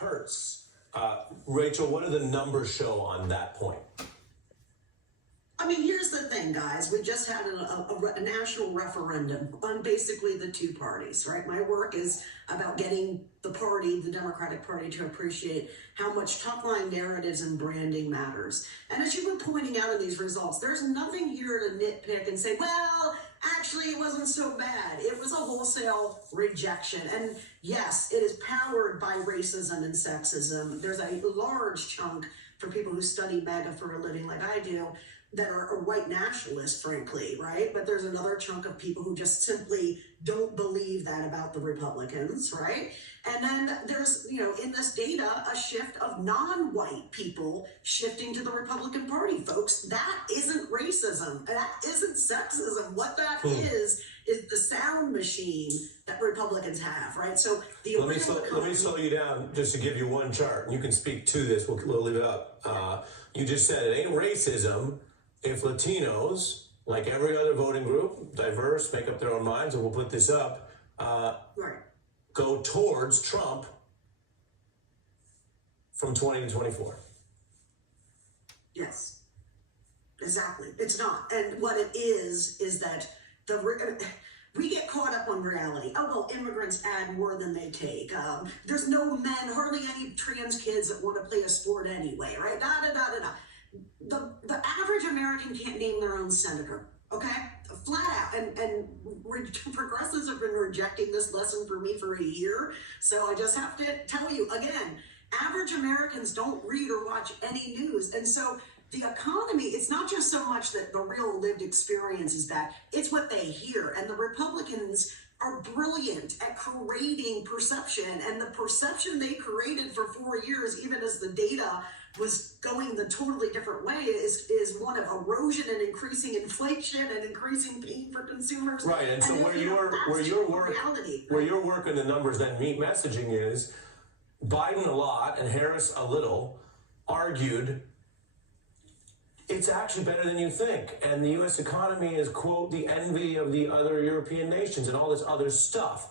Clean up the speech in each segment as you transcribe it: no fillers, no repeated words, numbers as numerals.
hurts. Rachel, what do the numbers show on that point? I mean, here's the thing, guys. We just had a national referendum on basically the two parties, right? My work is about getting the party, the Democratic Party, to appreciate how much top-line narratives and branding matters. And as you've been pointing out in these results, there's nothing here to nitpick and say, well, actually, it wasn't so bad. It was a wholesale rejection. And yes, it is powered by racism and sexism. There's a large chunk for people who study MAGA for a living like I do that are white nationalists, frankly, right? But there's another chunk of people who just simply don't believe that about the Republicans, right? And then there's, in this data, a shift of non-white people shifting to the Republican Party, folks. That isn't racism. That isn't sexism. What that is the sound machine that Republicans have, right? So let me slow you down just to give you one chart, and you can speak to this. We'll leave it up. You just said it ain't racism if Latinos, like every other voting group, diverse, make up their own minds, and we'll put this up, go towards Trump from 20 to 24. Yes, exactly. It's not. And what it is that we get caught up on reality. Oh, well, immigrants add more than they take. There's no men, hardly any trans kids that want to play a sport anyway, right? The average American can't name their own senator, okay? Flat out. And progressives have been rejecting this lesson for me for a year. So I just have to tell you again, average Americans don't read or watch any news. And so the economy, it's not just so much that the real lived experience is bad, it's what they hear. And the Republicans are brilliant at creating perception. And the perception they created for 4 years, even as the data was going the totally different way, is one of erosion and increasing inflation and increasing pain for consumers. Right, and so where your work and the numbers then meet messaging is Biden a lot and Harris a little argued it's actually better than you think. And the U.S. economy is, quote, the envy of the other European nations and all this other stuff.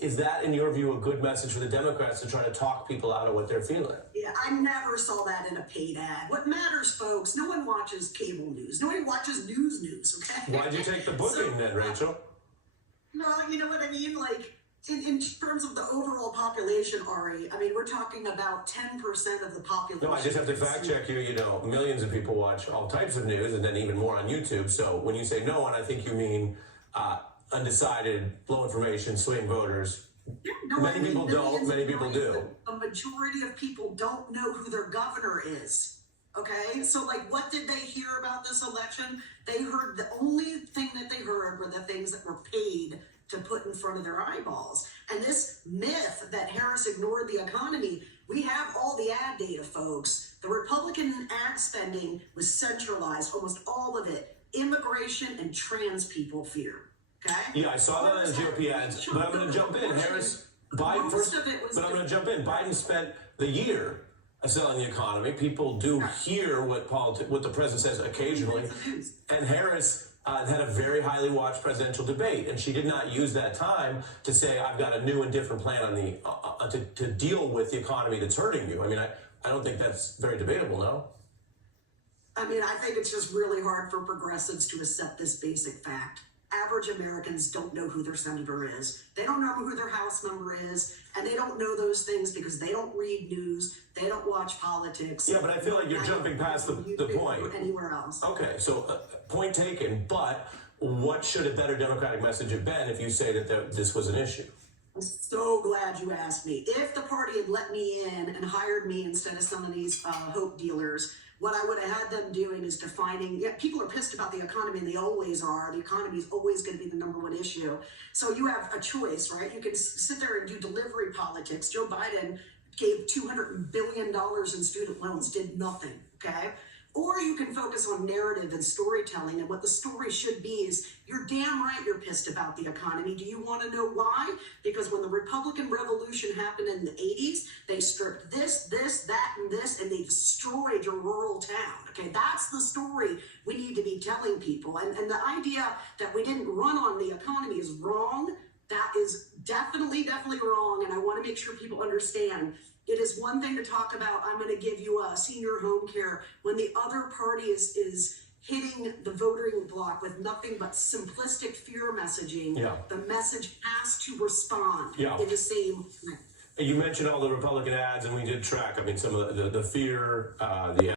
Is that, in your view, a good message for the Democrats to try to talk people out of what they're feeling? Yeah, I never saw that in a paid ad. What matters, folks, no one watches cable news. Nobody watches news, okay? Why'd you take the booking then, Rachel? No, you know what I mean? Like, in terms of the overall population, Ari, I mean, we're talking about 10% of the population. No, I just have to fact check you. Millions of people watch all types of news and then even more on YouTube. So when you say no one, I think you mean undecided, low information, swing voters. Yeah, no, many people don't, many people do. A majority of people don't know who their governor is. Okay, so what did they hear about this election? They heard, the only thing that they heard were the things that were paid to put in front of their eyeballs. And this myth that Harris ignored the economy, we have all the ad data, folks. The Republican ad spending was centralized, almost all of it, immigration and trans people fear. Okay? Yeah, I saw that on the GOP ads, but I'm going to jump in. Biden spent the year selling the economy. People do hear what the president says occasionally. And Harris had a very highly watched presidential debate, and she did not use that time to say, I've got a new and different plan on to deal with the economy that's hurting you. I mean, I don't think that's very debatable, no? I mean, I think it's just really hard for progressives to accept this basic fact. Average Americans don't know who their senator is. They don't know who their House member is, and they don't know those things because they don't read news, they don't watch politics. Yeah, but I feel like you're jumping past the point. Or anywhere else. Okay, so point taken, but what should a better Democratic message have been if you say that this was an issue? I'm so glad you asked me. If the party had let me in and hired me instead of some of these hope dealers, what I would have had them doing is defining, people are pissed about the economy, and they always are. The economy is always going to be the number one issue. So you have a choice, right? You can sit there and do delivery politics. Joe Biden gave $200 billion in student loans, did nothing, okay? Or you can focus on narrative and storytelling, and what the story should be is, you're damn right you're pissed about the economy. Do you want to know why? Because when the Republican Revolution happened in the 80s, they stripped this, that, and this, and they destroyed your rural town. Okay, that's the story we need to be telling people. And the idea that we didn't run on the economy is wrong. That is definitely wrong, and I want to make sure people understand It is one thing to talk about, I'm going to give you a senior home care, when the other party is hitting the voting block with nothing but simplistic fear messaging. Yeah. The message has to respond Yeah. in the same way. You mentioned all the Republican ads, and we did track. I mean, some of the fear, the